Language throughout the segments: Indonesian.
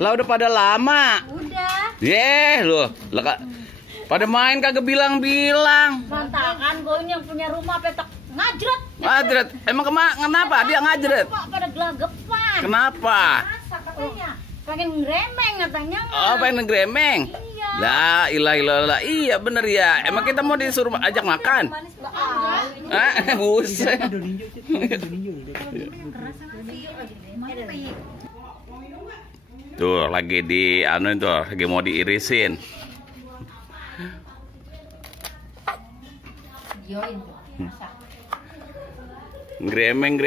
Lah udah pada lama. Udah. Loh. Lah pada main kagak bilang-bilang. Mantakan gue ini yang punya rumah petak ngajret. Ngajret. Emang kenapa dia ngajret? Pada gelagapan. Kenapa? Masa katanya? Pengen ngeremeng katanya. Oh, pengen ngeremeng. Iya. La ilaha illallah. Iya bener ya. Emang kita mau disuruh ajak makan? Buset. Tuh lagi di itu lagi mau diirisin. Gremeng.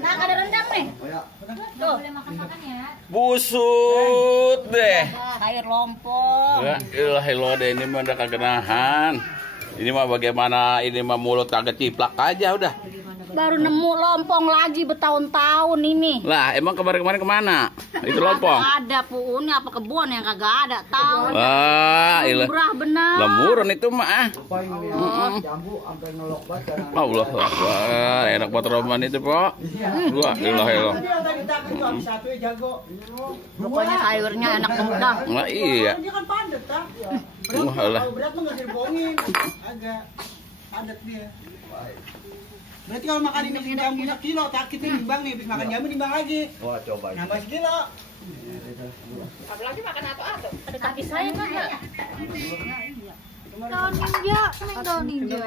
Nah, ada rendang nih. Tuh. Busut deh. Air lompong. Ya, ilah deh ini mah udah kagak nahan. Ini mah bagaimana ini mah mulut kagak ciplak aja udah. Baru nemu lompong lagi bertahun-tahun ini. Lah, emang kemarin kemana? Itu lompong. Ada puunnya apa kebun yang kagak ada tahu. Wah, ilah. Murah benar. Lemurun itu mah. Allah Akbar, enak buat roman itu, Pak. Gua ilah. Rupanya sayurnya enak banget. Nah, iya. Dia kan padat, tak? Wah, lah. Berat mah nggak dibohongin. Agak padat dia. Berarti kalau makan ini jambu 1 kilo, tak kita nimbang nih, habis makan jambu nimbang lagi. Wah, coba. Nambah sekilo. Apalagi makan atau ada kaki saya kan? Daun ninja, daun ninja.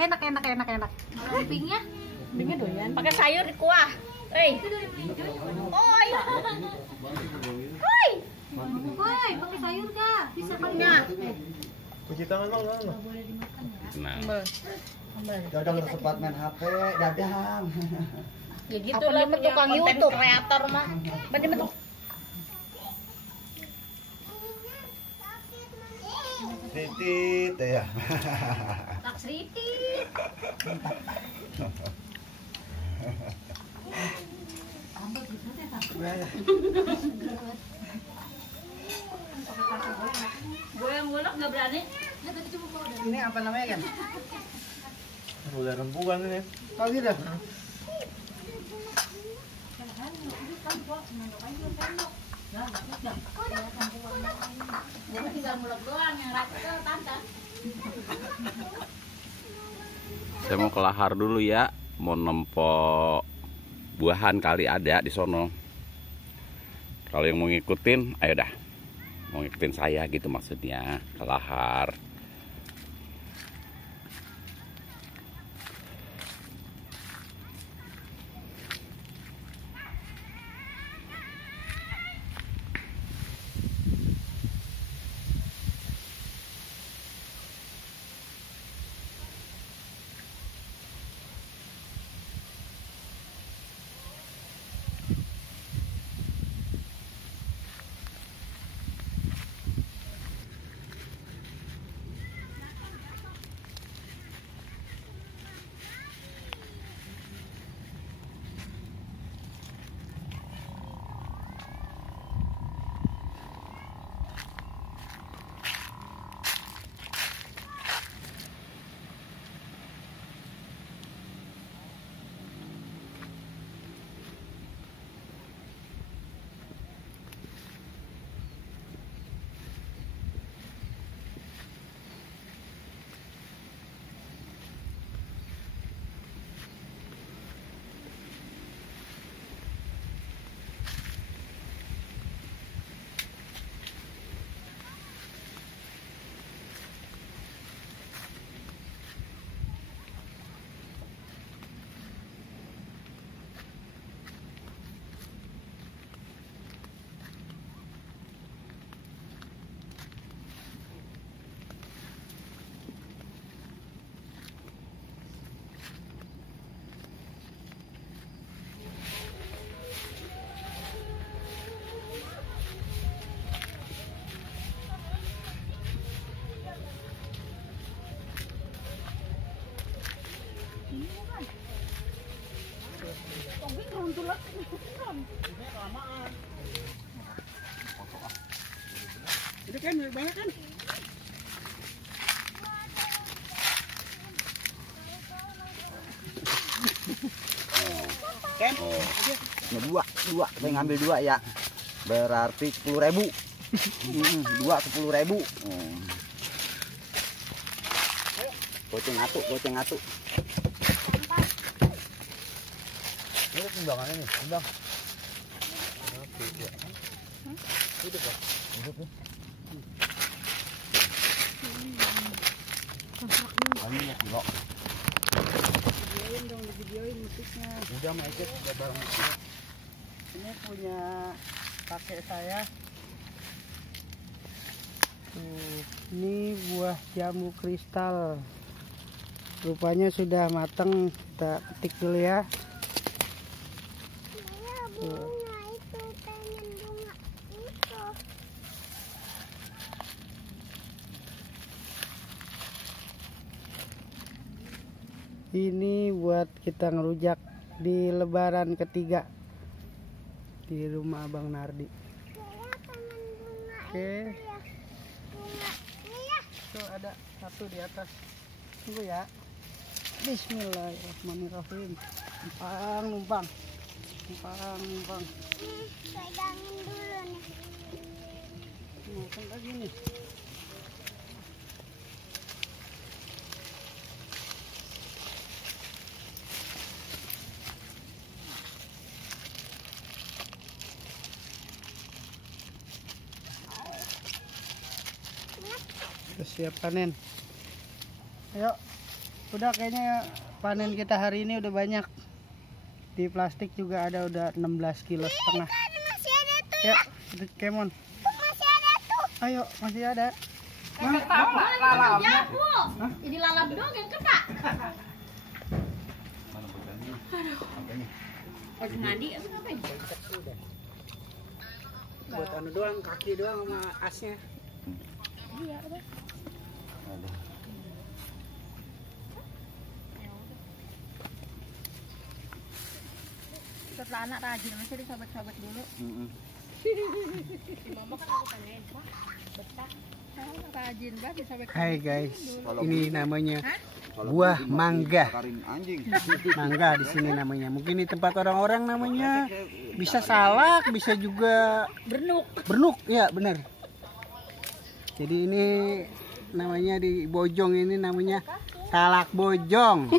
Enak. Empingnya doyan. Pakai sayur di kuah. Hei. Oi. Woi, pakai sayur dah. Bisa pakai. Cuci tangan bang, Nah. Dadang sempat main HP, dadang. Ya gitu lah tukang YouTube kreator mah. Betul. Titit ya. Tak sedikit. Gue yang ngulek nggak berani. Ini apa namanya kan? Udah rembukan ini. Oh gitu. Gue tinggal ngulek doang yang rasa ke tante. Saya mau ke lahar dulu ya, mau nempok buahan kali ada di sono. Kalau yang mau ngikutin, ayo dah. Mau ngikutin saya gitu maksudnya, ke lahar. Ini kan banyak kan? Ken, Ini dua, saya ngambil dua ya. Berarti 10.000. Dua 10.000. Goceng atu. Ini timbangannya nih, timbang. Hidup Pak. Hidup nih. Banyak kilo. videoin dong, videoin musiknya. Udah mah ikut, udah bareng. Ini punya kakek saya. Tuh, ini buah jamu kristal. Rupanya sudah matang, kita petik dulu ya. Tuh. Ini buat kita ngerujak di lebaran ketiga di rumah Abang Nardi. Oke. Tuh ada satu di atas. Tunggu ya. Bismillahirrahmanirrahim. Numpang. Pegangin dulu nih. Makan lagi nih. Kita siap panen. Ayo. Udah kayaknya panen kita hari ini udah banyak. Di plastik juga ada udah 16,5 kilo. Masih ada tuh Ya, itu Kemon. masih ada tuh. Ayo, masih ada. Lalap bu. Ini lalap dong yang kena. Aduh. Mandi apa ngapain? Buat anu doang, kaki doang sama asnya. Iya, apa? Setelah anak rajin masih disobek-sobek dulu. Mama kan aku tanyain, wah betah. Rajin banget disobek. Hai guys, ini namanya buah mangga. Mangga di sini namanya. Mungkin di tempat orang-orang namanya bisa salak, bisa juga bernuk. Ya benar. Jadi ini namanya di Bojong ini namanya salak bojong.